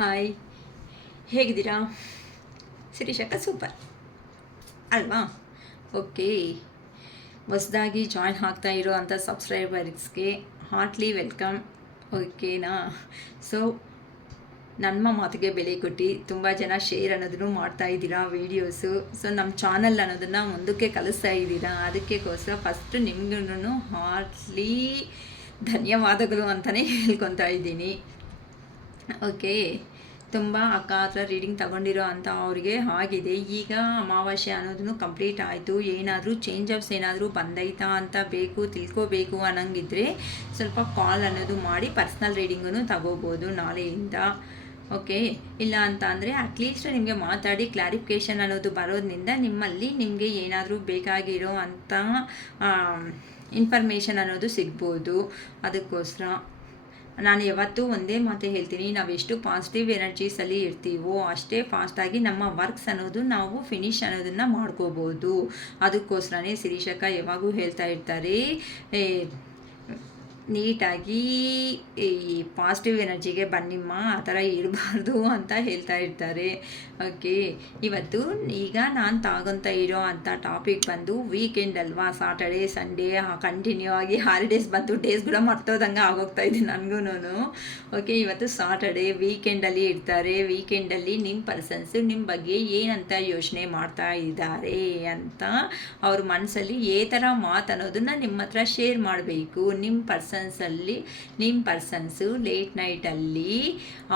Hi, ಹೇಗಿದ್ದೀರಾ? ಶಿರೀಷಕ್ಕ super ಅಲ್ವಾ? Okay, ಹೊಸದಾಗಿ ಜಾಯ್ನ್ ಆಗ್ತಾ ಇರೋ ಅಂಥ ಸಬ್ಸ್ಕ್ರೈಬರ್ಸ್ಗೆ ಹಾರ್ಟ್ಲಿ ವೆಲ್ಕಮ್. ಓಕೆನಾ? ಸೊ ನಮ್ಮ ಮಾತಿಗೆ ಬೆಲೆ ಕೊಟ್ಟು ತುಂಬ ಜನ ಶೇರ್ ಅನ್ನೋದನ್ನು ಮಾಡ್ತಾ ಇದ್ದೀರಾ ವೀಡಿಯೋಸು. ಸೊ ನಮ್ಮ ಚಾನಲ್ ಅನ್ನೋದನ್ನು ಮುಂದಕ್ಕೆ ಕಲಿಸ್ತಾ ಇದ್ದೀರಾ. ಅದಕ್ಕೋಸ್ಕರ ಫಸ್ಟ್ ನಿಮಗೂ ಹಾರ್ಟ್ಲಿ ಧನ್ಯವಾದಗಳು ಅಂತಲೇ ಹೇಳ್ಕೊತಾ ಇದ್ದೀನಿ. ಓಕೆ, ತುಂಬ ಅಕ್ಕ ಹತ್ರ ರೀಡಿಂಗ್ ತಗೊಂಡಿರೋ ಅಂಥ ಅವ್ರಿಗೆ ಆಗಿದೆ. ಈಗ ಅಮಾವಾಸ್ಯೆ ಅನ್ನೋದನ್ನು ಕಂಪ್ಲೀಟ್ ಆಯಿತು. ಏನಾದರೂ ಚೇಂಜಸ್ ಏನಾದರೂ ಬಂದೈತಾ ಅಂತ ತಿಳ್ಕೋಬೇಕು ಅನ್ನೋಂಗಿದ್ರೆ ಸ್ವಲ್ಪ ಕಾಲ್ ಅನ್ನೋದು ಮಾಡಿ ಪರ್ಸ್ನಲ್ ರೀಡಿಂಗನ್ನು ತಗೋಬೋದು ನಾಳೆಯಿಂದ. ಓಕೆ, ಇಲ್ಲ ಅಂತ ಅಂದರೆ ಅಟ್ಲೀಸ್ಟ್ ನಿಮಗೆ ಮಾತಾಡಿ ಕ್ಲಾರಿಫಿಕೇಷನ್ ಅನ್ನೋದು ಬರೋದ್ರಿಂದ ನಿಮಗೆ ಏನಾದರೂ ಬೇಕಾಗಿರೋ ಅಂಥ ಇನ್ಫಾರ್ಮೇಷನ್ ಅನ್ನೋದು ಸಿಗ್ಬೋದು. ಅದಕ್ಕೋಸ್ಕರ ನಾನು ಯಾವತ್ತೂ ಒಂದೇ ಮಾತು ಹೇಳ್ತೀನಿ, ನಾವೆಷ್ಟು ಪಾಸಿಟಿವ್ ಎನರ್ಜೀಸಲ್ಲಿ ಇರ್ತೀವೋ ಅಷ್ಟೇ ಫಾಸ್ಟಾಗಿ ನಮ್ಮ ವರ್ಕ್ಸ್ ಅನ್ನೋದು ನಾವು ಫಿನಿಶ್ ಅನ್ನೋದನ್ನು ಮಾಡ್ಕೋಬೋದು. ಅದಕ್ಕೋಸ್ಕರನೇ ಶಿರೀಷಕ್ಕ ಯಾವಾಗೂ ಹೇಳ್ತಾ ಇರ್ತಾರೆ, ನೀಟಾಗಿ ಈ ಪಾಸಿಟಿವ್ ಎನರ್ಜಿಗೆ ಬನ್ನಿಮ್ಮ, ಆ ಥರ ಇರಬಾರ್ದು ಅಂತ ಹೇಳ್ತಾ ಇರ್ತಾರೆ. ಓಕೆ, ಇವತ್ತು ಈಗ ನಾನು ತಗೊಂತ ಇರೋ ಅಂಥ ಟಾಪಿಕ್ ಬಂದು ವೀಕೆಂಡ್ ಅಲ್ವಾ, ಸಾಟರ್ಡೇ ಸಂಡೇ ಕಂಟಿನ್ಯೂ ಆಗಿ ಹಾಲಿಡೇಸ್ ಬಂತು, ಡೇಸ್ ಕೂಡ ಮರ್ತೋದಂಗೆ ಆಗೋಗ್ತಾ ಇದೆ ನನಗೂ. ಓಕೆ, ಇವತ್ತು ಸಾಟರ್ಡೇ ವೀಕೆಂಡಲ್ಲಿ ಇರ್ತಾರೆ. ವೀಕೆಂಡಲ್ಲಿ ನಿಮ್ಮ ಪರ್ಸನ್ಸ್ ನಿಮ್ಮ ಬಗ್ಗೆ ಏನಂತ ಯೋಚನೆ ಮಾಡ್ತಾ ಇದ್ದಾರೆ ಅಂತ ಅವ್ರ ಮನಸ್ಸಲ್ಲಿ ಥರ ಮಾತು ಅನ್ನೋದನ್ನು ನಿಮ್ಮ ಹತ್ರ ಶೇರ್ ಮಾಡಬೇಕು. ನಿಮ್ಮ ಪರ್ಸನ್ಸು ಲೇಟ್ ನೈಟಲ್ಲಿ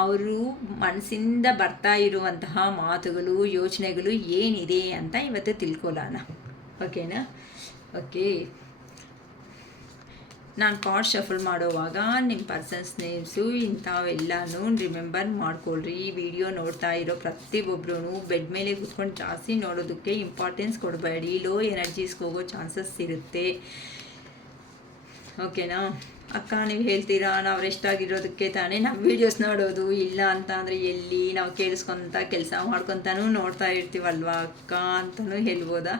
ಅವರು ಮನಸ್ಸಿಂದ ಬರ್ತಾ ಇರುವಂತಹ ಮಾತುಗಳು ಯೋಚನೆಗಳು ಏನಿದೆ ಅಂತ ಇವತ್ತು ತಿಳ್ಕೊಳ್ಳೋಣ. ಓಕೆನಾ? ಓಕೆ, ನಾನು ಕಾರ್ಡ್ ಶಫಲ್ ಮಾಡೋವಾಗ ನಿಮ್ಮ ಪರ್ಸನ್ಸ್ ನೇಮ್ಸು ಇಂಥವೆಲ್ಲನೂ ರಿಮೆಂಬರ್ ಮಾಡ್ಕೊಳ್ರಿ. ಈ ವಿಡಿಯೋ ನೋಡ್ತಾ ಇರೋ ಪ್ರತಿಯೊಬ್ಬರೂ ಬೆಡ್ ಮೇಲೆ ಕೂತ್ಕೊಂಡು ಜಾಸ್ತಿ ನೋಡೋದಕ್ಕೆ ಇಂಪಾರ್ಟೆನ್ಸ್ ಕೊಡಬೇಡಿ. ಲೋ ಎನರ್ಜೀಸ್ಗೆ ಹೋಗೋ ಚಾನ್ಸಸ್ ಇರುತ್ತೆ. ಓಕೆನಾ? ಅಕ್ಕ, ನೀವು ಹೇಳ್ತೀರಾ ನಾವು ರೆಸ್ಟ್ ಆಗಿರೋದಕ್ಕೆ ತಾನೇ ನಾವು ವೀಡಿಯೋಸ್ ನೋಡೋದು, ಇಲ್ಲ ಅಂತ ಅಂದರೆ ಎಲ್ಲಿ ನಾವು ಕೇಳಿಸ್ಕೊತ ಕೆಲಸ ಮಾಡ್ಕೊತಾನೂ ನೋಡ್ತಾ ಇರ್ತೀವಲ್ವಾ ಅಕ್ಕ ಅಂತಲೂ ಹೇಳ್ಬೋದಾ?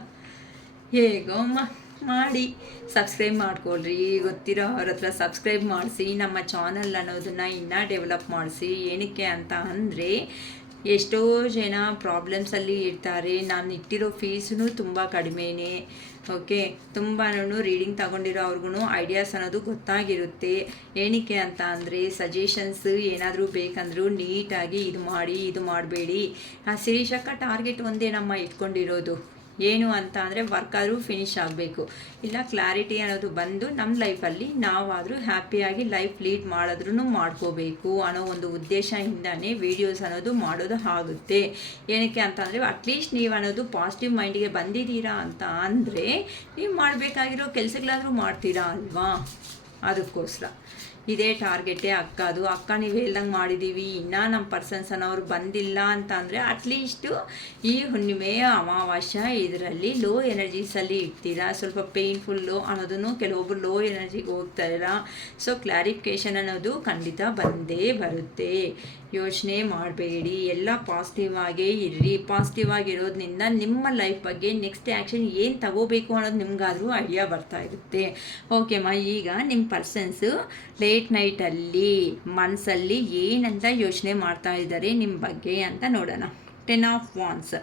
ಹೇಗೋ ಮಾಡಿ ಸಬ್ಸ್ಕ್ರೈಬ್ ಮಾಡ್ಕೊಳ್ರಿ. ಗೊತ್ತಿರೋ ಅವ್ರ ಹತ್ರ ಸಬ್ಸ್ಕ್ರೈಬ್ ಮಾಡಿಸಿ. ನಮ್ಮ ಚಾನಲ್ ಅನ್ನೋದನ್ನು ಇನ್ನೂ ಡೆವಲಪ್ ಮಾಡಿಸಿ. ಏನಕ್ಕೆ ಅಂತ ಅಂದರೆ ಎಷ್ಟೋ ಜನ ಪ್ರಾಬ್ಲಮ್ಸಲ್ಲಿ ಇರ್ತಾರೆ. ನಾನು ಇಟ್ಟಿರೋ ಫೀಸೂ ತುಂಬ ಕಡಿಮೆನೇ. ಓಕೆ, ತುಂಬಾ ರೀಡಿಂಗ್ ತಗೊಂಡಿರೋ ಅವ್ರಿಗೂ ಐಡಿಯಾಸ್ ಅನ್ನೋದು ಗೊತ್ತಾಗಿರುತ್ತೆ. ಏನಕ್ಕೆ ಅಂತ ಅಂದರೆ ಸಜೆಷನ್ಸ್ ಏನಾದರೂ ಬೇಕಂದ್ರೂ ನೀಟಾಗಿ ಇದು ಮಾಡಿ ಇದು ಮಾಡಬೇಡಿ. ಶಿರೀಷಕ್ಕ ಟಾರ್ಗೆಟ್ ಒಂದೇ ನಮ್ಮ ಇಟ್ಕೊಂಡಿರೋದು ಏನು ಅಂತ ಅಂದರೆ ವರ್ಕಾದರೂ ಫಿನಿಷ್ ಆಗಬೇಕು, ಇಲ್ಲ ಕ್ಲಾರಿಟಿ ಅನ್ನೋದು ಬಂದು ನಮ್ಮ ಲೈಫಲ್ಲಿ ನಾವಾದರೂ ಹ್ಯಾಪಿಯಾಗಿ ಲೈಫ್ ಲೀಡ್ ಮಾಡೋದ್ರೂ ಮಾಡ್ಕೋಬೇಕು ಅನ್ನೋ ಒಂದು ಉದ್ದೇಶದಿಂದನೇ ವೀಡಿಯೋಸ್ ಅನ್ನೋದು ಮಾಡೋದು ಆಗುತ್ತೆ. ಏನಕ್ಕೆ ಅಂತ ಅಂದರೆ ಅಟ್ಲೀಸ್ಟ್ ನೀವು ಅನ್ನೋದು ಪಾಸಿಟಿವ್ ಮೈಂಡಿಗೆ ಬಂದಿದ್ದೀರಾ ಅಂತ ಅಂದರೆ ನೀವು ಮಾಡಬೇಕಾಗಿರೋ ಕೆಲಸಗಳಾದರೂ ಮಾಡ್ತೀರಾ ಅಲ್ವಾ? ಅದಕ್ಕೋಸ್ಕರ ಇದೇ ಟಾರ್ಗೆಟೇ ಅಕ್ಕದು. ಅಕ್ಕ ನೀವು ಹೇಳ್ದಂಗೆ ಮಾಡಿದ್ದೀವಿ, ಇನ್ನೂ ನಮ್ಮ ಪರ್ಸನ್ಸ್ ಅನ್ನೋರು ಬಂದಿಲ್ಲ ಅಂತ ಅಂದರೆ ಅಟ್ಲೀಸ್ಟು ಈ ಹುಣ್ಣಿಮೆ ಅಮಾವಾಸ್ಯ ಇದರಲ್ಲಿ ಲೋ ಎನರ್ಜೀಸಲ್ಲಿ ಇರ್ತೀರಾ. ಸ್ವಲ್ಪ ಪೇಯ್ನ್ಫುಲ್ಲು ಅನ್ನೋದನ್ನು ಕೆಲವೊಬ್ಬರು ಲೋ ಎನರ್ಜಿಗೆ ಹೋಗ್ತಾಯಿಲ್ಲ. ಸೊ ಕ್ಲಾರಿಫಿಕೇಷನ್ ಅನ್ನೋದು ಖಂಡಿತ ಬಂದೇ ಬರುತ್ತೆ. ಯೋಚನೆ ಮಾಡಬೇಡಿ, ಎಲ್ಲ ಪಾಸಿಟಿವ್ ಆಗೇ ಇರ್ರಿ. ಪಾಸಿಟಿವ್ ಆಗಿರೋದ್ರಿಂದ ನಿಮ್ಮ ಲೈಫ್ ಬಗ್ಗೆ ನೆಕ್ಸ್ಟ್ ಆ್ಯಕ್ಷನ್ ಏನು ತಗೋಬೇಕು ಅನ್ನೋದು ನಿಮಗಾದರೂ ಐಡಿಯಾ ಬರ್ತಾ ಇರುತ್ತೆ. ಓಕೆಮ್ಮ, ಈಗ ನಿಮ್ಮ ಪರ್ಸನ್ಸು ಲೇಟ್ ನೈಟಲ್ಲಿ ಮನಸ್ಸಲ್ಲಿ ಏನಂತ ಯೋಚನೆ ಮಾಡ್ತಾ ಇದ್ದಾರೆ ನಿಮ್ಮ ಬಗ್ಗೆ ಅಂತ ನೋಡೋಣ. 10 of wands,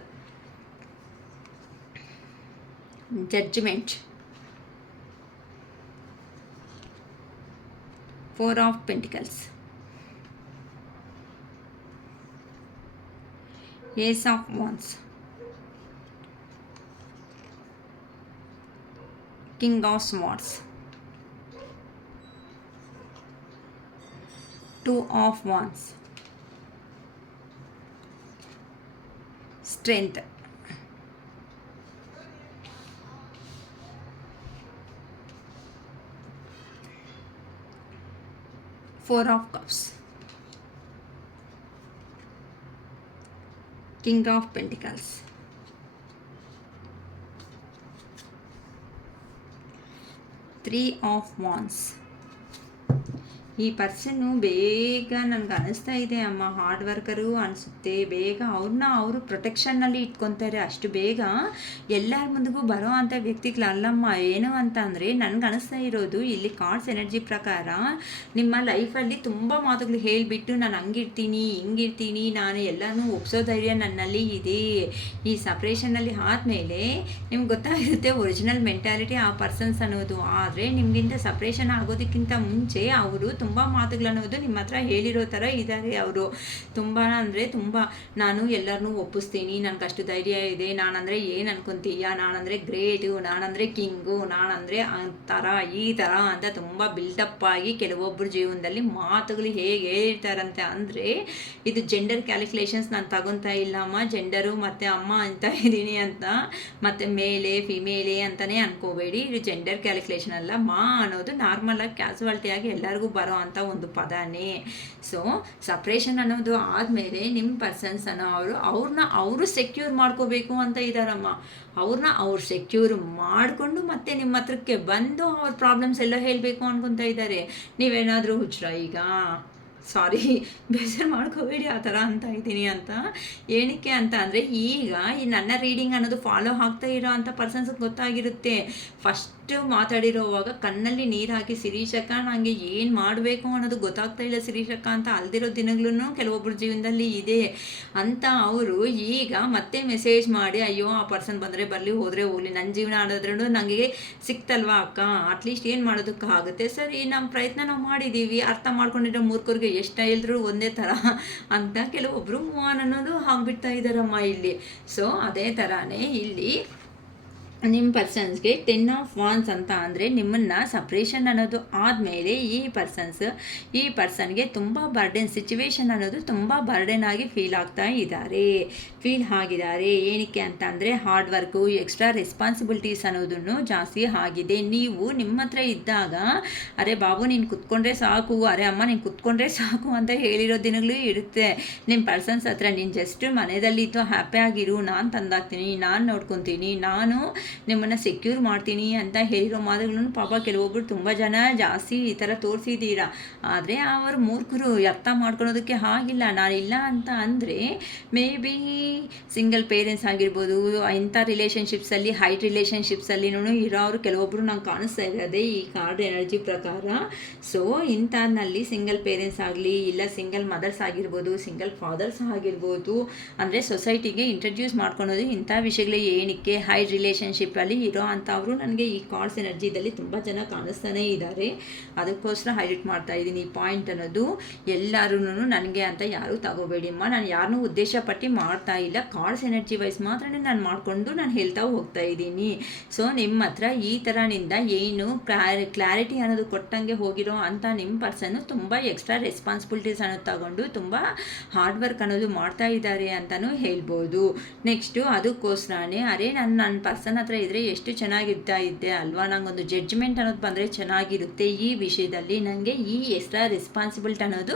judgement, 4 of pentacles, Ace of Wands, King of Swords, 2 of Wands, Strength, 4 of Cups, King of Pentacles, 3 of Wands, ಈ ಪರ್ಸನ್ನು ಬೇಗ ನನಗೆ ಅನಿಸ್ತಾ ಇದೆ ಅಮ್ಮ ಹಾರ್ಡ್ ವರ್ಕರು ಅನಿಸುತ್ತೆ. ಬೇಗ ಅವ್ರನ್ನ ಅವರು ಪ್ರೊಟೆಕ್ಷನ್ನಲ್ಲಿ ಇಟ್ಕೊತಾರೆ. ಅಷ್ಟು ಬೇಗ ಎಲ್ಲರ ಮುಂದಿಗೂ ಬರೋ ಅಂಥ ವ್ಯಕ್ತಿಗಳಲ್ಲಮ್ಮ. ಏನು ಅಂತ ಅಂದರೆ ನನಗೆ ಅನಿಸ್ತಾ ಇರೋದು ಇಲ್ಲಿ ಕಾರ್ಡ್ಸ್ ಎನರ್ಜಿ ಪ್ರಕಾರ ನಿಮ್ಮ ಲೈಫಲ್ಲಿ ತುಂಬ ಮಾತುಗಳು ಹೇಳಿಬಿಟ್ಟು ನಾನು ಹಂಗಿರ್ತೀನಿ ಹಿಂಗಿರ್ತೀನಿ, ನಾನು ಎಲ್ಲನೂ ಒಪ್ಸೋ ಧೈರ್ಯ ನನ್ನಲ್ಲಿ ಇದೆ. ಈ ಸಪ್ರೇಷನಲ್ಲಿ ಆದಮೇಲೆ ನಿಮ್ಗೆ ಗೊತ್ತಾಗಿರುತ್ತೆ ಒರಿಜಿನಲ್ ಮೆಂಟಾಲಿಟಿ ಆ ಪರ್ಸನ್ಸ್ ಅನ್ನೋದು. ಆದರೆ ನಿಮಗಿಂತ ಸಪ್ರೇಷನ್ ಆಗೋದಕ್ಕಿಂತ ಮುಂಚೆ ಅವರು ತುಂಬ ಮಾತುಗಳನ್ನೋದು ನಿಮ್ಮ ಹತ್ರ ಹೇಳಿರೋ ಥರ ಇದ್ದಾರೆ. ಅವರು ತುಂಬ ಅಂದರೆ ತುಂಬ ನಾನು ಎಲ್ಲರನ್ನೂ ಒಪ್ಪಿಸ್ತೀನಿ, ನನಗೆ ಅಷ್ಟು ಧೈರ್ಯ ಇದೆ, ನಾನಂದರೆ ಏನು ಅನ್ಕೊತೀಯ, ನಾನಂದರೆ ಗ್ರೇಟು, ನಾನಂದರೆ ಕಿಂಗು, ನಾನಂದರೆ ಥರ ಈ ಥರ ಅಂತ ತುಂಬ ಬಿಲ್ಡಪ್ ಆಗಿ ಕೆಲವೊಬ್ಬರ ಜೀವನದಲ್ಲಿ ಮಾತುಗಳು ಹೇಗೆ ಹೇಳಿರ್ತಾರಂತೆ ಅಂದರೆ ಇದು ಜೆಂಡರ್ ಕ್ಯಾಲ್ಕುಲೇಷನ್ಸ್ ನಾನು ತಗೊತಾ ಇಲ್ಲಮ್ಮ. ಜೆಂಡರು ಮತ್ತು ಅಮ್ಮ ಅಂತ ಇದ್ದೀನಿ ಅಂತ ಮತ್ತು ಮೇಲೆ ಫಿಮೇಲೆ ಅಂತಲೇ ಅನ್ಕೋಬೇಡಿ. ಇದು ಜೆಂಡರ್ ಕ್ಯಾಲ್ಕುಲೇಷನ್ ಅಲ್ಲ. ಅನ್ನೋದು ನಾರ್ಮಲಾಗಿ ಕ್ಯಾಸುವಾಲಿಟಿಯಾಗಿ ಎಲ್ಲರಿಗೂ ಬರೋ ಅಂಥ ಒಂದು ಪದನೇ. ಸೊ ಸಪ್ರೇಷನ್ ಅನ್ನೋದು ಆದಮೇಲೆ ನಿಮ್ಮ ಪರ್ಸನ್ಸ್ ಅನ್ನೋ ಅವ್ರನ್ನ ಅವರು ಸೆಕ್ಯೂರ್ ಮಾಡ್ಕೋಬೇಕು ಅಂತ ಇದ್ದಾರಮ್ಮ. ಅವ್ರನ್ನ ಅವ್ರು ಸೆಕ್ಯೂರ್ ಮಾಡಿಕೊಂಡು ಮತ್ತೆ ನಿಮ್ಮ ಹತ್ರಕ್ಕೆ ಬಂದು ಅವ್ರ ಪ್ರಾಬ್ಲಮ್ಸ್ ಎಲ್ಲ ಹೇಳಬೇಕು ಅನ್ಕೊತಾ ಇದ್ದಾರೆ. ನೀವೇನಾದರೂ ಹುಚ್ಚರ ಈಗ? ಸಾರಿ, ಬೇಜಾರು ಮಾಡ್ಕೋಬೇಡಿ ಆ ಥರ ಅಂತ ಇದ್ದೀನಿ ಅಂತ. ಏನಕ್ಕೆ ಅಂತ ಅಂದರೆ ಈಗ ಈ ನನ್ನ ರೀಡಿಂಗ್ ಅನ್ನೋದು ಫಾಲೋ ಆಗ್ತಾ ಇರೋ ಅಂಥ ಪರ್ಸನ್ಸ್ಗೆ ಗೊತ್ತಾಗಿರುತ್ತೆ. ಫಸ್ಟು ಮಾತಾಡಿರೋವಾಗ ಕಣ್ಣಲ್ಲಿ ನೀರು ಹಾಕಿ ಶಿರೀಷಕ್ಕ ನನಗೆ ಏನು ಮಾಡಬೇಕು ಅನ್ನೋದು ಗೊತ್ತಾಗ್ತಾ ಇಲ್ಲ ಶಿರೀಷಕ್ಕ ಅಂತ ಅಲ್ದಿರೋ ದಿನಗಳೂ ಕೆಲವೊಬ್ಬರ ಜೀವನದಲ್ಲಿ ಇದೆ ಅಂತ ಅವರು ಈಗ ಮತ್ತೆ ಮೆಸೇಜ್ ಮಾಡಿ ಅಯ್ಯೋ ಆ ಪರ್ಸನ್ ಬಂದರೆ ಬರಲಿ ಹೋದರೆ ಹೋಗಲಿ, ನನ್ನ ಜೀವನ ಆಡೋದ್ರೂ ನನಗೆ ಸಿಕ್ತಲ್ವಾ ಅಕ್ಕ, ಅಟ್ಲೀಸ್ಟ್ ಏನು ಮಾಡೋದಕ್ಕಾಗುತ್ತೆ. ಸರಿ, ನಮ್ಮ ಪ್ರಯತ್ನ ನಾವು ಮಾಡಿದ್ದೀವಿ, ಅರ್ಥ ಮಾಡ್ಕೊಂಡಿರೋ ಮೂರ್ಖರಿಗೆ ಎಷ್ಟು ಹೇಳಿದ್ರು ಒಂದೇ ಥರ ಅಂತ ಕೆಲವೊಬ್ಬರು ಮೂವನ್ ಅನ್ನೋದು ಆಗ್ಬಿಡ್ತಾ ಇದ್ದಾರಮ್ಮ ಇಲ್ಲಿ. ಸೊ ಅದೇ ಥರನೇ ಇಲ್ಲಿ ನಿಮ್ಮ ಪರ್ಸನ್ಸ್ಗೆ 10 ಆಫ್ ವಾನ್ಸ್ ಅಂತ ಅಂದರೆ ನಿಮ್ಮನ್ನು ಸಪ್ರೇಷನ್ ಅನ್ನೋದು ಆದಮೇಲೆ ಈ ಪರ್ಸನ್ಗೆ ತುಂಬ ಬರ್ಡನ್ ಸಿಚುವೇಶನ್ ಅನ್ನೋದು ತುಂಬ ಬರ್ಡನ್ ಆಗಿ ಫೀಲ್ ಆಗಿದ್ದಾರೆ. ಏನಕ್ಕೆ ಅಂತ ಅಂದರೆ ಹಾರ್ಡ್ ವರ್ಕು, ಎಕ್ಸ್ಟ್ರಾ ರೆಸ್ಪಾನ್ಸಿಬಿಲಿಟೀಸ್ ಅನ್ನೋದನ್ನು ಜಾಸ್ತಿ ಆಗಿದೆ. ನೀವು ನಿಮ್ಮ ಹತ್ರ ಇದ್ದಾಗ ಅರೆ ಬಾಬು ನೀನು ಕುತ್ಕೊಂಡ್ರೆ ಸಾಕು, ಅರೆ ಅಮ್ಮ ನೀನು ಕುತ್ಕೊಂಡ್ರೆ ಸಾಕು ಅಂತ ಹೇಳಿರೋ ದಿನಗಳು ಇರುತ್ತೆ. ನಿಮ್ಮ ಪರ್ಸನ್ಸ್ ಹತ್ರ ನೀನು ಜಸ್ಟ್ ಮನೆಯಲ್ಲಿದ್ದು ಹ್ಯಾಪಿಯಾಗಿರು, ನಾನು ತಂದಾಕ್ತೀನಿ, ನಾನು ನೋಡ್ಕೊತೀನಿ, ನಾನು ನಿಮ್ಮನ್ನು ಸೆಕ್ಯೂರ್ ಮಾಡ್ತೀನಿ ಅಂತ ಹೇಳಿರೋ ಮಾತುಗಳನ್ನು ಪಾಪ ಕೆಲವೊಬ್ಬರು ತುಂಬ ಜನ ಜಾಸ್ತಿ ಈ ಥರ ತೋರಿಸಿದ್ದೀರಾ. ಆದರೆ ಅವರು ಮೂರ್ಖರು, ಅರ್ಥ ಮಾಡ್ಕೊಳೋದಕ್ಕೆ ಆಗಿಲ್ಲ. ನಾನಿಲ್ಲ ಅಂತ ಅಂದರೆ ಮೇ ಬಿ ಸಿಂಗಲ್ ಪೇರೆಂಟ್ಸ್ ಆಗಿರ್ಬೋದು, ಇಂಥ ರಿಲೇಷನ್ಶಿಪ್ಸಲ್ಲಿ ಹೈಟ್ ರಿಲೇಷನ್ಶಿಪ್ಸಲ್ಲಿನೂ ಇರೋರು ಕೆಲವೊಬ್ಬರು ನಂಗೆ ಕಾಣಿಸ್ತಾ ಇರೋದೇ ಈ ಕಾರ್ಡ್ ಎನರ್ಜಿ ಪ್ರಕಾರ. ಸೊ ಇಂಥದ್ನಲ್ಲಿ ಸಿಂಗಲ್ ಪೇರೆಂಟ್ಸ್ ಆಗಲಿ, ಇಲ್ಲ ಸಿಂಗಲ್ ಮದರ್ಸ್ ಆಗಿರ್ಬೋದು, ಸಿಂಗಲ್ ಫಾದರ್ಸ್ ಆಗಿರ್ಬೋದು, ಅಂದರೆ ಸೊಸೈಟಿಗೆ ಇಂಟ್ರಡ್ಯೂಸ್ ಮಾಡ್ಕೊಳೋದು ಇಂಥ ವಿಷಯಗಳೇ. ಏನಕ್ಕೆ ಹೈಟ್ ರಿಲೇಷನ್ಶಿಪ್ಪಲ್ಲಿ ಇರೋ ಅಂಥವರು ನನಗೆ ಈ ಕಾರ್ಡ್ಸ್ ಎನರ್ಜಿದಲ್ಲಿ ತುಂಬ ಜನ ಕಾಣಿಸ್ತಾನೇ ಇದ್ದಾರೆ. ಅದಕ್ಕೋಸ್ಕರ ಹೈಲೈಟ್ ಮಾಡ್ತಾ ಇದ್ದೀನಿ ಈ ಪಾಯಿಂಟ್ ಅನ್ನೋದು. ಎಲ್ಲರೂ ನನಗೆ ಅಂತ ಯಾರೂ ತಗೋಬೇಡಿಮ್ಮ, ನಾನು ಯಾರನ್ನೂ ಉದ್ದೇಶಪಟ್ಟು ಮಾಡ್ತಾ ಇಲ್ಲ. ಕಾರ್ಡ್ಸ್ ಎನರ್ಜಿ ವೈಸ್ ಮಾತ್ರ ನಾನು ಮಾಡಿಕೊಂಡು ನಾನು ಹೇಳ್ತಾ ಹೋಗ್ತಾ ಇದ್ದೀನಿ. ಸೊ ನಿಮ್ಮ ಹತ್ರ ಈ ಥರನಿಂದ ಏನು ಕ್ಲಾರಿಟಿ ಅನ್ನೋದು ಕೊಟ್ಟಂಗೆ ಹೋಗಿರೋ ಅಂಥ ನಿಮ್ಮ ಪರ್ಸನ್ನು ತುಂಬ ಎಕ್ಸ್ಟ್ರಾ ರೆಸ್ಪಾನ್ಸಿಬಿಲಿಟೀಸ್ ಅನ್ನೋದು ತಗೊಂಡು ತುಂಬ ಹಾರ್ಡ್ ವರ್ಕ್ ಅನ್ನೋದು ಮಾಡ್ತಾ ಇದ್ದಾರೆ ಅಂತಲೂ ಹೇಳ್ಬೋದು. ನೆಕ್ಸ್ಟು ಅದಕ್ಕೋಸ್ಕರನೇ ಅರೆ ನನ್ನ ಪರ್ಸನ್ ಹತ್ರ ಇದ್ದರೆ ಎಷ್ಟು ಚೆನ್ನಾಗಿರ್ತಾ ಇದ್ದೆ ಅಲ್ವಾ, ನನಗೊಂದು ಜಡ್ಜ್ಮೆಂಟ್ ಅನ್ನೋದು ಬಂದರೆ ಚೆನ್ನಾಗಿರುತ್ತೆ ಈ ವಿಷಯದಲ್ಲಿ. ನನಗೆ ಈ ಎಕ್ಸ್ಟ್ರಾ ರೆಸ್ಪಾನ್ಸಿಬಿಲಿಟಿ ಅನ್ನೋದು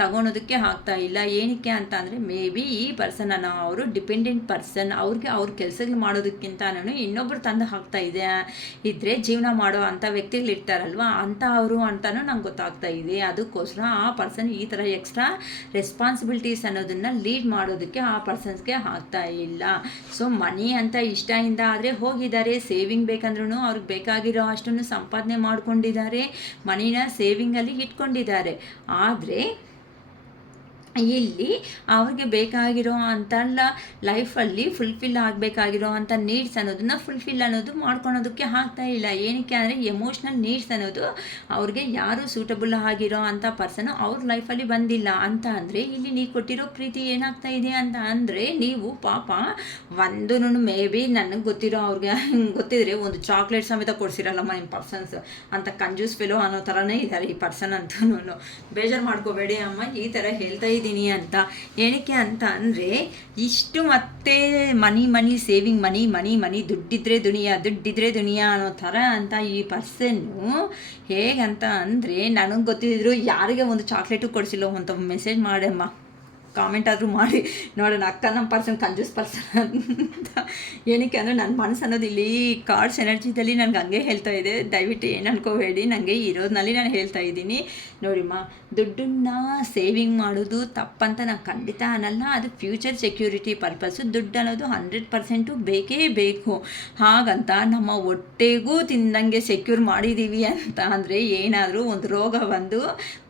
ತಗೊಳೋದಕ್ಕೆ ಆಗ್ತಾ ಇಲ್ಲ. ಏನಕ್ಕೆ ಅಂತ ಅಂದರೆ ಮೇ ಬಿ ಈ ಪರ್ಸನ್ ಅನ್ನೋ ಅವರು ಡಿಪೆಂಡೆಂಟ್ ಪರ್ಸನ್. ಅವ್ರ ಕೆಲಸಗಳು ಮಾಡೋದಕ್ಕಿಂತ ನಾನು ಇನ್ನೊಬ್ಬರು ತಂದು ಹಾಕ್ತಾ ಇದ್ದರೆ ಜೀವನ ಮಾಡೋ ಅಂಥ ವ್ಯಕ್ತಿಗಳಿರ್ತಾರಲ್ವ ಅಂಥ ಅವರು ಅಂತಲೂ ನಂಗೆ ಗೊತ್ತಾಗ್ತಾ ಇದೆ. ಅದಕ್ಕೋಸ್ಕರ ಆ ಪರ್ಸನ್ ಈ ಥರ ಎಕ್ಸ್ಟ್ರಾ ರೆಸ್ಪಾನ್ಸಿಬಿಲಿಟೀಸ್ ಅನ್ನೋದನ್ನು ಲೀಡ್ ಮಾಡೋದಕ್ಕೆ ಆ ಪರ್ಸನ್ಸ್ಗೆ ಆಗ್ತಾ ಇಲ್ಲ. ಸೊ ಮನಿ ಅಂತ ಇಷ್ಟದಿಂದ ಆದರೆ ಹೋಗಿದ್ದಾರೆ. ಸೇವಿಂಗ್ ಬೇಕಂದ್ರೂ ಅವ್ರಿಗೆ ಬೇಕಾಗಿರೋ ಅಷ್ಟನ್ನು ಸಂಪಾದನೆ ಮಾಡ್ಕೊಂಡಿದ್ದಾರೆ, ಮನಿನ ಸೇವಿಂಗಲ್ಲಿ ಇಟ್ಕೊಂಡಿದ್ದಾರೆ. ಆದರೆ ಇಲ್ಲಿ ಅವ್ರಿಗೆ ಬೇಕಾಗಿರೋ ಅಂತೆಲ್ಲ ಲೈಫಲ್ಲಿ ಫುಲ್ಫಿಲ್ ಆಗಬೇಕಾಗಿರೋ ಅಂಥ ನೀಡ್ಸ್ ಅನ್ನೋದನ್ನ ಫುಲ್ಫಿಲ್ ಅನ್ನೋದು ಮಾಡ್ಕೊಳೋದಕ್ಕೆ ಆಗ್ತಾ ಇಲ್ಲ. ಏನಕ್ಕೆ ಅಂದರೆ ಎಮೋಷ್ನಲ್ ನೀಡ್ಸ್ ಅನ್ನೋದು ಅವ್ರಿಗೆ ಯಾರು ಸೂಟಬಲ್ ಆಗಿರೋ ಅಂಥ ಪರ್ಸನು ಅವ್ರ ಲೈಫಲ್ಲಿ ಬಂದಿಲ್ಲ ಅಂತ ಅಂದರೆ ಇಲ್ಲಿ ನೀವು ಕೊಟ್ಟಿರೋ ಪ್ರೀತಿ ಏನಾಗ್ತಾ ಇದೆ ಅಂತ ಅಂದರೆ ನೀವು ಪಾಪ ಒಂದು ಮೇ ಬಿ ನನಗೆ ಗೊತ್ತಿರೋ ಅವ್ರಿಗೆ ಗೊತ್ತಿದ್ರೆ ಒಂದು ಚಾಕ್ಲೇಟ್ ಸಮೇತ ಕೊಡ್ಸಿರಲ್ಲಮ್ಮ ನಿಮ್ಮ ಪರ್ಸನ್ಸ್ ಅಂತ ಕಂಜೂಸ್ ಫೆಲೋ ಅನ್ನೋ ಥರನೇ ಇದ್ದಾರೆ ಈ ಪರ್ಸನ್ ಅಂತೂ. ಬೇಜಾರು ಮಾಡ್ಕೋಬೇಡಿ ಅಮ್ಮ, ಈ ಥರ ಹೇಳ್ತಾ ಇದ್ದೀನಿ ಅಂತ. ಏನಕ್ಕೆ ಅಂತ ಅಂದರೆ ಇಷ್ಟು ಮತ್ತೆ ಮನಿ ಸೇವಿಂಗ್ ಮನಿ ದುಡ್ಡಿದ್ರೆ ದುನಿಯಾ ಅನ್ನೋ ಥರ ಅಂತ ಈ ಪರ್ಸನ್ನು ಹೇಗಂತ ಅಂದರೆ ನನಗೆ ಗೊತ್ತಿದ್ರು ಯಾರಿಗೆ ಒಂದು ಚಾಕ್ಲೇಟು ಕೊಡಿಸಿಲ್ಲ ಅಂತ ಮೆಸೇಜ್ ಮಾಡಮ್ಮ. ಕಾಮೆಂಟ್ ಆದರೂ ಮಾಡಿ ನೋಡೋಣ. ಅಕ್ಕ ನಮ್ಮ ಪರ್ಸನ್ ಕಂಜೂಸ್ ಪರ್ಸನ್ ಅಂತ. ಏನಕ್ಕೆ ಅಂದರೆ ನನ್ನ ಮನಸ್ಸು ಅನ್ನೋದು ಇಲ್ಲಿ ಕಾರ್ಡ್ಸ್ ಎನರ್ಜಿದಲ್ಲಿ ನನಗೆ ಹಂಗೆ ಹೇಳ್ತಾ ಇದೆ. ದಯವಿಟ್ಟು ಏನು ಅನ್ಕೋಬೇಡಿ, ನನಗೆ ಇರೋದ್ರಲ್ಲಿ ನಾನು ಹೇಳ್ತಾ ಇದ್ದೀನಿ. ನೋಡಿಮ್ಮ, ದುಡ್ಡನ್ನು ಸೇವಿಂಗ್ ಮಾಡೋದು ತಪ್ಪಂತ ನಾನು ಖಂಡಿತ ಅನ್ನಲ್ಲ. ಅದು ಫ್ಯೂಚರ್ ಸೆಕ್ಯೂರಿಟಿ ಪರ್ಪಸ್ಸು. ದುಡ್ಡು ಅನ್ನೋದು 100% ಬೇಕೇ ಬೇಕು. ಹಾಗಂತ ನಮ್ಮ ಹೊಟ್ಟೆಗೂ ತಿಂದಂಗೆ ಸೆಕ್ಯೂರ್ ಮಾಡಿದ್ದೀವಿ ಅಂತ ಅಂದರೆ ಏನಾದರೂ ಒಂದು ರೋಗ ಬಂದು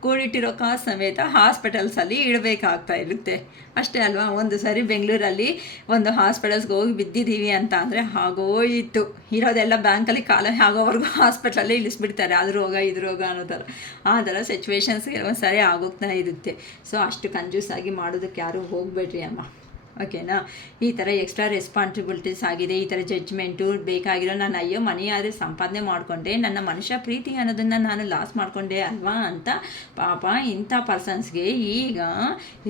ಕೂಡಿಟ್ಟಿರೋ ಕಾಸು ಸಮೇತ ಹಾಸ್ಪಿಟಲ್ಸಲ್ಲಿ ಇಡಬೇಕಾಗ್ತಾ ಇರುತ್ತೆ ಅಷ್ಟೇ ಅಲ್ವಾ. ಒಂದು ಸರಿ ಬೆಂಗಳೂರಲ್ಲಿ ಒಂದು ಹಾಸ್ಪಿಟಲ್ಸ್ಗೆ ಹೋಗಿ ಬಿದ್ದಿದ್ದೀವಿ ಅಂತ ಅಂದರೆ ಆಗೋಯಿತು. ಇರೋದೆಲ್ಲ ಬ್ಯಾಂಕಲ್ಲಿ ಕಾಲ ಆಗೋವರೆಗೂ ಹಾಸ್ಪಿಟ್ಲಲ್ಲೇ ಇಳಿಸ್ಬಿಡ್ತಾರೆ. ಅದು ರೋಗ ಇದು ರೋಗ ಅನ್ನೋ ಥರ. ಆ ಥರ ಸಿಚುವೇಶನ್ಸ್ಗೆ ಒಂದು ಸರಿ ಆಗೋಗ್ತಾ ಇರುತ್ತೆ. ಸೊ ಅಷ್ಟು ಕಂಜೂಸಾಗಿ ಮಾಡೋದಕ್ಕೆ ಯಾರೂ ಹೋಗಬೇಡ್ರಿ ಅಮ್ಮ, ಓಕೆನಾ. ಈ ಥರ ಎಕ್ಸ್ಟ್ರಾ ರೆಸ್ಪಾನ್ಸಿಬಿಲಿಟೀಸ್ ಆಗಿದೆ, ಈ ಥರ ಜಡ್ಜ್ಮೆಂಟು ಬೇಕಾಗಿರೋ. ನಾನು ಅಯ್ಯೋ ಮನಿ ಆದರೆ ಸಂಪಾದನೆ ಮಾಡಿಕೊಂಡೆ, ನನ್ನ ಮನುಷ್ಯ ಪ್ರೀತಿ ಅನ್ನೋದನ್ನು ನಾನು ಲಾಸ್ ಮಾಡಿಕೊಂಡೆ ಅಲ್ವಾ ಅಂತ ಪಾಪ ಇಂಥ ಪರ್ಸನ್ಸ್ಗೆ ಈಗ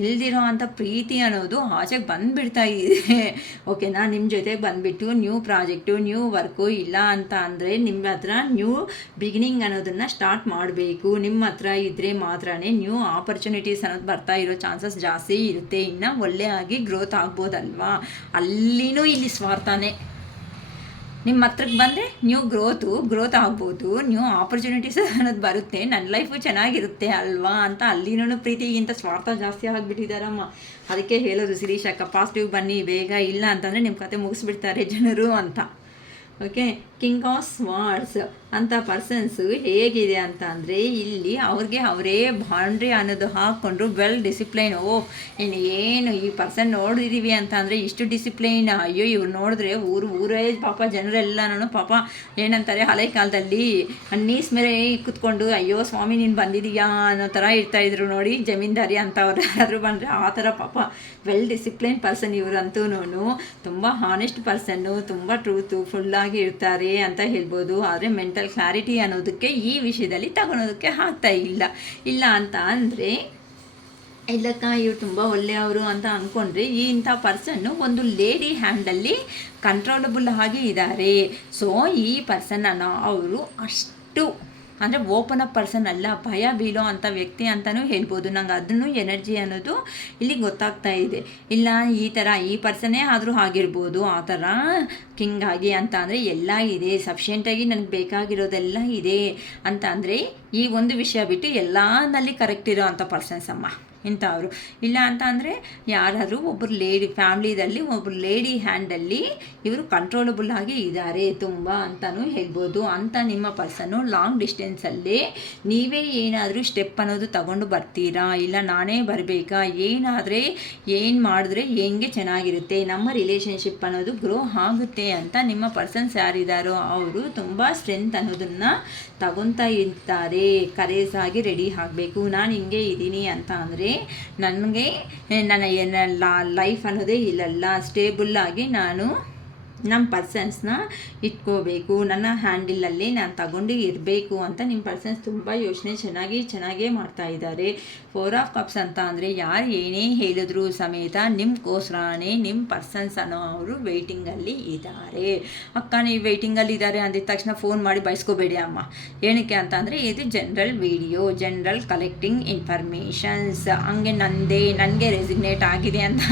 ಇಲ್ದಿರೋ ಅಂಥ ಪ್ರೀತಿ ಅನ್ನೋದು ಆಚೆಗೆ ಬಂದುಬಿಡ್ತಾ ಇದೆ, ಓಕೆನಾ. ನಿಮ್ಮ ಜೊತೆಗೆ ಬಂದುಬಿಟ್ಟು ನ್ಯೂ ಪ್ರಾಜೆಕ್ಟು, ನ್ಯೂ ವರ್ಕು ಇಲ್ಲ ಅಂತ ಅಂದರೆ ನಿಮ್ಮ ಹತ್ರ ನ್ಯೂ ಬಿಗಿನಿಂಗ್ ಅನ್ನೋದನ್ನು ಸ್ಟಾರ್ಟ್ ಮಾಡಬೇಕು. ನಿಮ್ಮ ಹತ್ರ ಇದ್ದರೆ ಮಾತ್ರನೇ ನ್ಯೂ ಆಪರ್ಚುನಿಟೀಸ್ ಅನ್ನೋದು ಬರ್ತಾ ಇರೋ ಚಾನ್ಸಸ್ ಜಾಸ್ತಿ ಇರುತ್ತೆ. ಇನ್ನು ಒಳ್ಳೆಯಾಗಿ ಗ್ರೋತ್ ಆಗ್ಬೋದಲ್ವಾ. ಅಲ್ಲಿನೂ ಇಲ್ಲಿ ಸ್ವಾರ್ಥನೇ. ನಿಮ್ಮ ಹತ್ರಕ್ಕೆ ಬಂದರೆ ನ್ಯೂ ಗ್ರೋತ್ ಆಗ್ಬೋದು, ನ್ಯೂ ಆಪರ್ಚುನಿಟೀಸ್ ಅನ್ನೋದು ಬರುತ್ತೆ, ನನ್ನ ಲೈಫು ಚೆನ್ನಾಗಿರುತ್ತೆ ಅಲ್ವಾ ಅಂತ ಅಲ್ಲಿನೂ ಪ್ರೀತಿಗಿಂತ ಸ್ವಾರ್ಥ ಜಾಸ್ತಿ ಆಗಿಬಿಟ್ಟಿದ್ದಾರಮ್ಮ. ಅದಕ್ಕೆ ಹೇಳೋದು ಶಿರೀಷಕ್ಕ, ಪಾಸಿಟಿವ್ ಬನ್ನಿ ಬೇಗ, ಇಲ್ಲ ಅಂತಂದರೆ ನಿಮ್ಮ ಕತೆ ಮುಗಿಸ್ಬಿಡ್ತಾರೆ ಜನರು ಅಂತ. ಓಕೆ, ಕಿಂಗ್ ಆಫ್ ಸ್ವಾರ್ಡ್ಸ್ ಅಂಥ ಪರ್ಸನ್ಸು ಹೇಗಿದೆ ಅಂತ ಅಂದರೆ ಇಲ್ಲಿ ಅವ್ರಿಗೆ ಅವರೇ ಬೌಂಡ್ರಿ ಅನ್ನೋದು ಹಾಕ್ಕೊಂಡ್ರು, ವೆಲ್ ಡಿಸಿಪ್ಲೈನ್. ಏನು ಈ ಪರ್ಸನ್ ನೋಡಿದ್ದೀವಿ ಅಂತ ಅಂದರೆ ಇಷ್ಟು ಡಿಸಿಪ್ಲೈನ್. ಅಯ್ಯೋ ಇವ್ರು ನೋಡಿದ್ರೆ ಊರೇ ಪಾಪ ಜನರೆಲ್ಲನೂ ಪಾಪ ಏನಂತಾರೆ, ಹಳೆ ಕಾಲದಲ್ಲಿ ನೀಸ್ ಮೇಲೆ ಕುತ್ಕೊಂಡು ಅಯ್ಯೋ ಸ್ವಾಮಿ ನೀನು ಬಂದಿದೀಯಾ ಅನ್ನೋ ಥರ ಇರ್ತಾಯಿದ್ರು ನೋಡಿ, ಜಮೀನ್ದಾರಿ ಅಂತವ್ರು ಯಾರಾದರೂ ಬಂದರೆ ಆ ಥರ ಪಾಪ ವೆಲ್ ಡಿಸಿಪ್ಲೈನ್ ಪರ್ಸನ್ ಇವರಂತೂ. ತುಂಬ ಹಾನೆಸ್ಟ್ ಪರ್ಸನ್ನು, ತುಂಬ ಟ್ರೂತು ಫುಲ್ಲಾಗಿ ಇರ್ತಾರೆ ಅಂತ ಹೇಳ್ಬೋದು. ಆದರೆ ಮೆಂಟಲ್ ಕ್ಲಾರಿಟಿ ಅನ್ನೋದಕ್ಕೆ ಈ ವಿಷಯದಲ್ಲಿ ತಗೊಳೋದಕ್ಕೆ ಆಗ್ತಾ ಇಲ್ಲ ಅಂತ ಅಂದರೆ ಇಲ್ಲಕ್ಕ ಇವ್ರು ತುಂಬ ಒಳ್ಳೆಯವರು ಅಂತ ಅಂದ್ಕೊಂಡ್ರೆ ಇಂಥ ಪರ್ಸನ್ನು ಒಂದು ಲೇಡಿ ಹ್ಯಾಂಡಲ್ಲಿ ಕಂಟ್ರೋಲಬಲ್ ಆಗಿ ಇದ್ದಾರೆ. ಸೊ ಈ ಪರ್ಸನನ್ನು ಅವರು ಅಷ್ಟು ಅಂದರೆ ಓಪನ್ ಅಪ್ ಪರ್ಸನ್ ಅಲ್ಲ, ಭಯ ಬೀಳೋ ಅಂಥ ವ್ಯಕ್ತಿ ಅಂತಲೂ ಹೇಳ್ಬೋದು. ನಂಗೆ ಅದನ್ನು ಎನರ್ಜಿ ಅನ್ನೋದು ಇಲ್ಲಿ ಗೊತ್ತಾಗ್ತಾ ಇದೆ. ಇಲ್ಲ ಈ ಥರ ಈ ಪರ್ಸನ್ನೇ ಆದರೂ ಆಗಿರ್ಬೋದು ಆ ಥರ ಕಿಂಗ್ ಆಗಿ ಅಂತ ಅಂದರೆ ಎಲ್ಲ ಇದೆ, ಸಫಿಷಿಯೆಂಟಾಗಿ ನನಗೆ ಬೇಕಾಗಿರೋದೆಲ್ಲ ಇದೆ ಅಂತ ಅಂದರೆ ಈ ಒಂದು ವಿಷಯ ಬಿಟ್ಟು ಎಲ್ಲನಲ್ಲಿ ಕರೆಕ್ಟ್ ಇರೋ ಅಂಥ ಪರ್ಸನ್ಸ್ ಅಮ್ಮ ಇಂಥವರು. ಇಲ್ಲ ಅಂತ ಅಂದರೆ ಯಾರಾದರೂ ಒಬ್ಬರು ಲೇಡಿ ಫ್ಯಾಮ್ಲಿದಲ್ಲಿ ಒಬ್ಬರು ಲೇಡಿ ಹ್ಯಾಂಡಲ್ಲಿ ಇವರು ಕಂಟ್ರೋಲಬಲ್ ಆಗಿ ಇದ್ದಾರೆ ತುಂಬ ಅಂತಲೂ ಹೇಳ್ಬೋದು. ಅಂತ ನಿಮ್ಮ ಪರ್ಸನ್ನು ಲಾಂಗ್ ಡಿಸ್ಟೆನ್ಸಲ್ಲಿ ನೀವೇ ಏನಾದರೂ ಸ್ಟೆಪ್ ಅನ್ನೋದು ತಗೊಂಡು ಬರ್ತೀರಾ, ಇಲ್ಲ ನಾನೇ ಬರಬೇಕಾ, ಏನು ಮಾಡಿದ್ರೆ ಹೆಂಗೆ ಚೆನ್ನಾಗಿರುತ್ತೆ, ನಮ್ಮ ರಿಲೇಷನ್ಶಿಪ್ ಅನ್ನೋದು ಗ್ರೋ ಆಗುತ್ತೆ ಅಂತ ನಿಮ್ಮ ಪರ್ಸನ್ಸ್ ಯಾರಿದ್ದಾರೋ ಅವರು ತುಂಬ ಸ್ಟ್ರೆಂತ್ ಅನ್ನೋದನ್ನು ತಗೊತಾ ಇರ್ತಾರೆ. ಕರೇಜ್ ಆಗಿ ರೆಡಿ ಆಗಬೇಕು. ನಾನು ಹಿಂಗೆ ಇದ್ದೀನಿ ಅಂತ ಅಂದರೆ ನನಗೆ ನನ್ನ ಲೈಫ್ ಅನ್ನೋದೇ ಇಲ್ಲಲ್ಲ, ಸ್ಟೇಬಲ್ಲಾಗಿ ನಾನು ನಮ್ಮ ಪರ್ಸನ್ಸ್ನ ಇಟ್ಕೋಬೇಕು, ನನ್ನ ಹ್ಯಾಂಡಲಲ್ಲಿ ನಾನು ತಗೊಂಡು ಇರಬೇಕು ಅಂತ ನಿಮ್ಮ ಪರ್ಸನ್ಸ್ ತುಂಬ ಯೋಚನೆ ಚೆನ್ನಾಗೇ ಮಾಡ್ತಾ ಇದ್ದಾರೆ. 4 ಆಫ್ ಕಪ್ಸ್ ಅಂತ ಅಂದರೆ ಯಾರು ಏನೇ ಹೇಳಿದ್ರು ಸಮೇತ ನಿಮ್ಗೋಸ್ಕರನೇ ನಿಮ್ಮ ಪರ್ಸನ್ಸ್ ಅನ್ನೋ ಅವರು ವೆಯ್ಟಿಂಗಲ್ಲಿ ಇದ್ದಾರೆ. ಅಕ್ಕ ನೀವು ವೆಯ್ಟಿಂಗಲ್ಲಿ ಇದ್ದಾರೆ ಅಂದಿದ ತಕ್ಷಣ ಫೋನ್ ಮಾಡಿ ಬಯಸ್ಕೋಬೇಡಿ ಅಮ್ಮ. ಏನಕ್ಕೆ ಅಂತ ಅಂದರೆ ಇದು general video, general collecting informations. ಹಂಗೆ ನನಗೆ ರೆಸಿಗ್ನೇಟ್ ಆಗಿದೆ ಅಂತ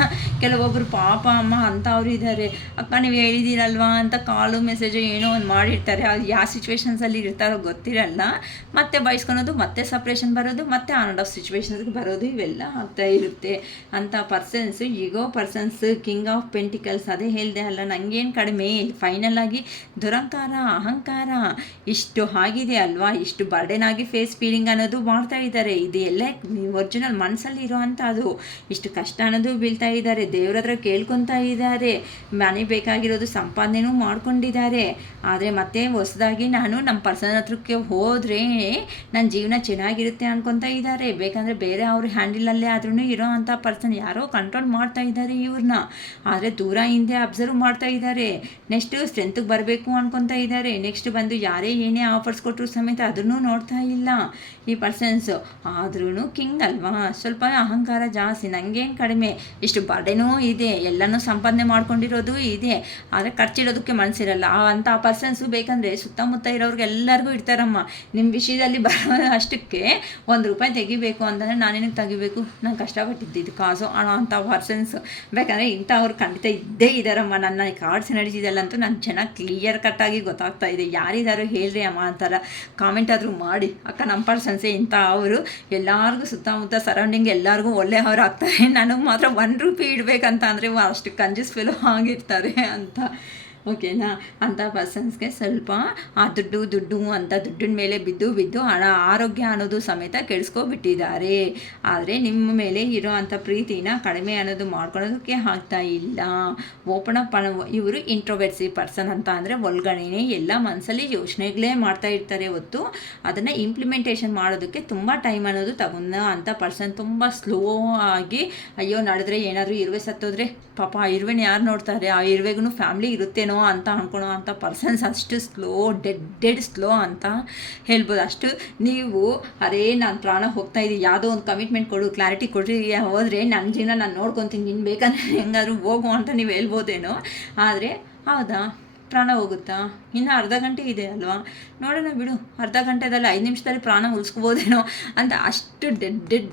ಕೆಲವೊಬ್ಬರು ಪಾಪ ಅಮ್ಮ ಅಂಥವ್ರು ಇದ್ದಾರೆ. ಅಕ್ಕ ನೀವು ಹೇಳಿದ್ದೀರಲ್ವಾ ಅಂತ ಕಾಲು ಮೆಸೇಜು ಏನೋ ಒಂದು ಮಾಡಿರ್ತಾರೆ. ಅದು ಯಾವ ಸಿಚುವೇಶನ್ಸಲ್ಲಿ ಇರ್ತಾರೋ ಗೊತ್ತಿರಲ್ಲ. ಮತ್ತೆ ಬಯಸ್ಕೊಳೋದು, ಮತ್ತೆ ಸಪ್ರೇಷನ್ ಬರೋದು, ಮತ್ತೆ ಆನ್ ಆಫ್ ಸಿಚುವೇಶನ್ಸ್ಗೆ ಬರೋದು, ಇವೆಲ್ಲ ಆಗ್ತಾ ಇರುತ್ತೆ. ಅಂಥ persons ego persons, king of pentacles. ಅದೇ ಹೇಳಿದೆ ಅಲ್ಲ, ನನಗೇನು ಕಡಿಮೆ, ಫೈನಲ್ ಆಗಿ ದುರಂಕಾರ, ಅಹಂಕಾರ ಇಷ್ಟು ಆಗಿದೆ ಅಲ್ವಾ, ಇಷ್ಟು ಬರ್ಡನ್ ಆಗಿ ಫೇಸ್ ಫೀಲಿಂಗ್ ಅನ್ನೋದು ಮಾಡ್ತಾ ಇದ್ದಾರೆ. ಇದು ಎಲ್ಲ ಒರಿಜಿನಲ್ ಮನಸ್ಸಲ್ಲಿ ಇರೋ ಅಂಥ ಅದು ಇಷ್ಟು ಕಷ್ಟ ಅನ್ನೋದು ಬೀಳ್ತಾ ಇದ್ದಾರೆ. ದೇವ್ರ ಹತ್ರ ಕೇಳ್ಕೊತಾ ಇದ್ದಾರೆ, ಮನೆ ಬೇಕಾಗಿರೋದು ಸಂಪಾದನೆನೂ ಮಾಡ್ಕೊಂಡಿದ್ದಾರೆ. ಆದರೆ ಮತ್ತೆ ಹೊಸದಾಗಿ ನಾನು ನಮ್ಮ ಪರ್ಸನ್ ಹತ್ರಕ್ಕೆ ಹೋದರೆ ನನ್ನ ಜೀವನ ಚೆನ್ನಾಗಿರುತ್ತೆ ಅನ್ಕೊತಾ ಇದ್ದಾರೆ. ಬೇಕಂದರೆ ಬೇರೆ ಅವ್ರ ಹ್ಯಾಂಡಲಲ್ಲೇ ಆದ್ರೂ ಇರೋ ಅಂಥ ಪರ್ಸನ್ ಯಾರೋ ಕಂಟ್ರೋಲ್ ಮಾಡ್ತಾ ಇದ್ದಾರೆ ಇವ್ರನ್ನ. ಆದರೆ ದೂರ ಹಿಂದೆ ಅಬ್ಸರ್ವ್ ಮಾಡ್ತಾ ಇದ್ದಾರೆ. ನೆಕ್ಸ್ಟು ಸ್ಟ್ರೆಂತ್ಗೆ ಬರಬೇಕು ಅನ್ಕೊತಾ ಇದ್ದಾರೆ. ನೆಕ್ಸ್ಟ್ ಬಂದು ಯಾರೇ ಏನೇ ಆಫರ್ಸ್ ಕೊಟ್ಟರು ಸಮೇತ ಅದನ್ನು ನೋಡ್ತಾ ಇಲ್ಲ ಈ ಪರ್ಸನ್ಸು. ಆದ್ರೂ ಕಿಂಗ್ ಅಲ್ವಾ, ಸ್ವಲ್ಪ ಅಹಂಕಾರ ಜಾಸ್ತಿ, ನನಗೇನು ಕಡಿಮೆ, ಇಷ್ಟು ಬರ್ಡೇನೂ ಇದೆ, ಎಲ್ಲನೂ ಸಂಪಾದನೆ ಮಾಡ್ಕೊಂಡಿರೋದು ಇದೆ, ಆದರೆ ಖರ್ಚಿಡೋದಕ್ಕೆ ಮನಸ್ಸಿರಲ್ಲ. ಅಂಥ ಪರ್ಸನ್ಸು ಬೇಕಂದರೆ ಸುತ್ತಮುತ್ತ ಇರೋರಿಗೆಲ್ಲರಿಗೂ ಇರ್ತಾರಮ್ಮ. ನಿಮ್ಮ ವಿಷಯದಲ್ಲಿ ಬರೋ ಅಷ್ಟಕ್ಕೆ ₹1 ತೆಗಿಬೇಕು ಅಂತಂದರೆ ಅಂತಂದರೆ ನಾನೇನಕ್ಕೆ ತೆಗಿಬೇಕು, ನಾನು ಕಷ್ಟಪಟ್ಟಿದ್ದು ಕಾಸು ಅಂಥ ಪರ್ಸನ್ಸ್ ಬೇಕಂದರೆ ಇಂಥವ್ರು ಖಂಡಿತ ಇದ್ದೇ ಇದ್ದಾರಮ್ಮ. ನನ್ನ ಕಾರ್ಡ್ಸ್ ನಡೀತಿದ್ದಲ್ಲಂತೂ ನಾನು ಚೆನ್ನಾಗಿ ಕ್ಲಿಯರ್ ಕಟ್ಟಾಗಿ ಗೊತ್ತಾಗ್ತಾ ಇದೆ. ಯಾರಿದ್ದಾರೋ ಹೇಳ್ರಿ ಅಮ್ಮ ಅಂತಾರ ಕಾಮೆಂಟ್ ಆದರೂ ಮಾಡಿ. ಅಕ್ಕ ನಮ್ಮ ಪರ್ಸನ್ಸೇ ಇಂಥ ಅವರು ಎಲ್ಲರಿಗೂ ಸುತ್ತಮುತ್ತ ಸರೌಂಡಿಂಗ್ ಎಲ್ಲರಿಗೂ ಒಳ್ಳೆಯವ್ರು ಆಗ್ತಾರೆ. ನನಗೆ ಮಾತ್ರ ₹1 ಇಡಬೇಕಂತ ಅಂದರೆ ಅಷ್ಟು ಕಂಜೂಸ್ ಫೆಲೋ ಆಗಿರ್ತಾರೆ ಅಂತ. ಓಕೆನಾ, ಅಂಥ ಪರ್ಸನ್ಸ್ಗೆ ಸ್ವಲ್ಪ ಆ ದುಡ್ಡು ಅಂತ ದುಡ್ಡಿನ ಮೇಲೆ ಬಿದ್ದು ಆರೋಗ್ಯ ಅನ್ನೋದು ಸಮೇತ ಕೆಡಿಸ್ಕೊಬಿಟ್ಟಿದ್ದಾರೆ. ಆದರೆ ನಿಮ್ಮ ಮೇಲೆ ಇರೋ ಅಂಥ ಪ್ರೀತಿನ ಕಡಿಮೆ ಅನ್ನೋದು ಮಾಡ್ಕೊಳ್ಳೋದಕ್ಕೆ ಆಗ್ತಾ ಇಲ್ಲ. ಓಪನ್ ಅಪ್ ಇವರು ಇಂಟ್ರೋವರ್ಸಿ ಪರ್ಸನ್ ಅಂತ ಅಂದರೆ ಒಳಗಡೆನೇ ಎಲ್ಲ ಮನಸ್ಸಲ್ಲಿ ಯೋಚನೆಗಳೇ ಮಾಡ್ತಾ ಇರ್ತಾರೆ ಹೊತ್ತು ಅದನ್ನು ಇಂಪ್ಲಿಮೆಂಟೇಷನ್ ಮಾಡೋದಕ್ಕೆ ತುಂಬ ಟೈಮ್ ಅನ್ನೋದು ತಗೊಂಡ ಅಂಥ ಪರ್ಸನ್ ತುಂಬ ಸ್ಲೋ ಆಗಿ ಅಯ್ಯೋ ನಡೆದ್ರೆ ಏನಾದರೂ ಇರುವೆ ಸತ್ತೋದ್ರೆ ಪಾಪ ಆ ಇರುವೆನ ಯಾರು ನೋಡ್ತಾರೆ, ಆ ಇರುವೆಗೂ ಫ್ಯಾಮ್ಲಿ ಇರುತ್ತೇನೋ ಅಂತ ಅಂದ್ಕೊಳೋ ಅಂಥ ಪರ್ಸನ್ಸ್ ಅಷ್ಟು ಸ್ಲೋ ಡೆಡ್ ಸ್ಲೋ ಅಂತ ಹೇಳ್ಬೋದು. ಅಷ್ಟು ನೀವು ಅರೇ ನಾನು ಪ್ರಾಣ ಹೋಗ್ತಾ ಇದ್ದೀನಿ, ಯಾವುದೋ ಒಂದು ಕಮಿಟ್ಮೆಂಟ್ ಕೊಡು, ಕ್ಲಾರಿಟಿ ಕೊಡ್ರಿ, ಹೋದರೆ ನನ್ನ ಜೀವನ ನಾನು ನೋಡ್ಕೊತೀನಿ, ನಿನ್ನ ಬೇಕಂದ್ರೆ ಹೆಂಗಾದ್ರೂ ಹೋಗು ಅಂತ ನೀವು ಹೇಳ್ಬೋದೇನೋ. ಆದರೆ ಹೌದಾ, ಪ್ರಾಣ ಹೋಗುತ್ತಾ? ಇನ್ನು ಅರ್ಧ ಗಂಟೆ ಇದೆ ಅಲ್ವಾ, ನೋಡೋಣ ಬಿಡು, ಅರ್ಧ ಗಂಟೆದಲ್ಲಿ 5 ನಿಮಿಷದಲ್ಲಿ ಪ್ರಾಣ ಉಳಿಸ್ಕೋಬೋದೇನೋ ಅಂತ ಅಷ್ಟು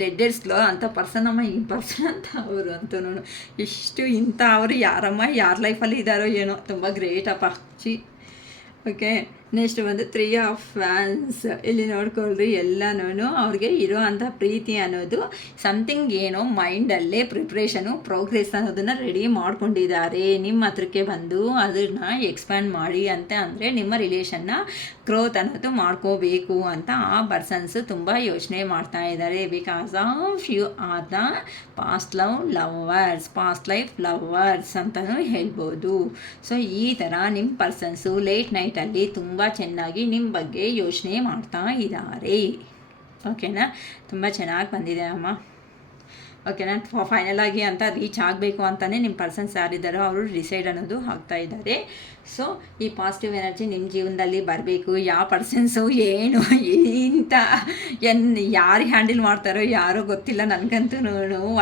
ಡೆಡ್ ಸ್ಲೋ ಅಂತ ಪರ್ಸನಮ್ಮ ಈ ಪರ್ಸನ್ ಅಂತ ಅವರು ಅಂತೂ ನೋಡು ಇಷ್ಟು ಇಂಥ ಅವರು ಯಾರಮ್ಮ ಯಾರ ಲೈಫಲ್ಲಿ ಇದ್ದಾರೋ ಏನೋ, ತುಂಬ ಗ್ರೇಟಪ್ಪ ಚಿ. ಓಕೆ, ನೆಕ್ಸ್ಟ್ ಬಂದು 3 ಆಫ್ ವ್ಯಾನ್ಸ್. ಇಲ್ಲಿ ನೋಡ್ಕೊಳ್ರಿ ಎಲ್ಲನೂ ಅವ್ರಿಗೆ ಇರೋ ಅಂಥ ಪ್ರೀತಿ ಅನ್ನೋದು ಸಮಥಿಂಗ್ ಏನೋ ಮೈಂಡಲ್ಲೇ ಪ್ರಿಪ್ರೇಷನು ಪ್ರೋಗ್ರೆಸ್ ಅನ್ನೋದನ್ನು ರೆಡಿ ಮಾಡ್ಕೊಂಡಿದ್ದಾರೆ. ನಿಮ್ಮ ಹತ್ರಕ್ಕೆ ಬಂದು ಅದನ್ನು ಎಕ್ಸ್ಪ್ಯಾಂಡ್ ಮಾಡಿ ಅಂತ ಅಂದರೆ ನಿಮ್ಮ ರಿಲೇಷನ್ನ ಗ್ರೋತ್ ಅನ್ನೋದು ಮಾಡ್ಕೋಬೇಕು ಅಂತ ಆ ಪರ್ಸನ್ಸು ತುಂಬ ಯೋಚನೆ ಮಾಡ್ತಾ ಇದ್ದಾರೆ. Because of you are the past life lovers ಅಂತಲೂ ಹೇಳ್ಬೋದು. ಸೊ ಈ ಥರ ನಿಮ್ಮ ಪರ್ಸನ್ಸು ಲೇಟ್ ನೈಟಲ್ಲಿ ತುಂಬ ಚೆನ್ನಾಗಿ ನಿಮ್ಮ ಬಗ್ಗೆ ಯೋಚನೆ ಮಾಡ್ತಾ ಇದ್ದಾರೆ. ಓಕೆನಾ, ತುಂಬ ಚೆನ್ನಾಗಿ ಬಂದಿದೆ ಅಮ್ಮ. ಓಕೆನಾ, ಫೈನಲ್ ಆಗಿ ಅಂತ ರೀಚ್ ಆಗಬೇಕು ಅಂತಲೇ ನಿಮ್ಮ ಪರ್ಸನ್ಸ್ ಯಾರಿದ್ದಾರೋ ಅವರು ಡಿಸೈಡ್ ಅನ್ನೋದು ಆಗ್ತಾ ಇದ್ದಾರೆ. ಸೊ ಈ ಪಾಸಿಟಿವ್ ಎನರ್ಜಿ ನಿಮ್ಮ ಜೀವನದಲ್ಲಿ ಬರಬೇಕು. ಯಾವ ಪರ್ಸನ್ಸು ಏನು ಇಂಥ ಯಾರು ಹ್ಯಾಂಡಲ್ ಮಾಡ್ತಾರೋ ಯಾರೋ ಗೊತ್ತಿಲ್ಲ ನನಗಂತೂ.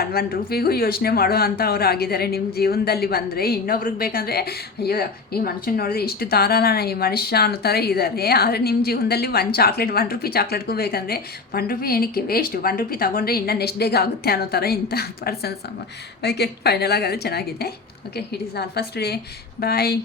₹1 ಯೋಚನೆ ಮಾಡೋ ಅಂತ ಅವ್ರು ಆಗಿದ್ದಾರೆ ನಿಮ್ಮ ಜೀವನದಲ್ಲಿ ಬಂದರೆ. ಇನ್ನೊಬ್ರಿಗೆ ಬೇಕಂದರೆ ಅಯ್ಯೋ ಈ ಮನುಷ್ಯನ ನೋಡಿದ್ರೆ ಇಷ್ಟು ತಾರಲ್ಲ ಈ ಮನುಷ್ಯ ಅನ್ನೋ ಥರ ಇದ್ದಾರೆ. ಆದರೆ ನಿಮ್ಮ ಜೀವನದಲ್ಲಿ ₹1 ಚಾಕ್ಲೇಟ್ಗೂ ಬೇಕಂದರೆ ₹1 ಏನಕ್ಕೆ ವೇಸ್ಟ್, ₹1 ತೊಗೊಂಡ್ರೆ ಇನ್ನು ನೆಕ್ಸ್ಟ್ ಡೇಗೆ ಆಗುತ್ತೆ ಅನ್ನೋ ಥರ ಇಂಥ ಪರ್ಸನ್ಸ್ ಅಮ್ಮ. ಓಕೆ, ಫೈನಲ್ ಆಗಿ ಅದು ಚೆನ್ನಾಗಿದೆ. Okay, it is all first day. Bye.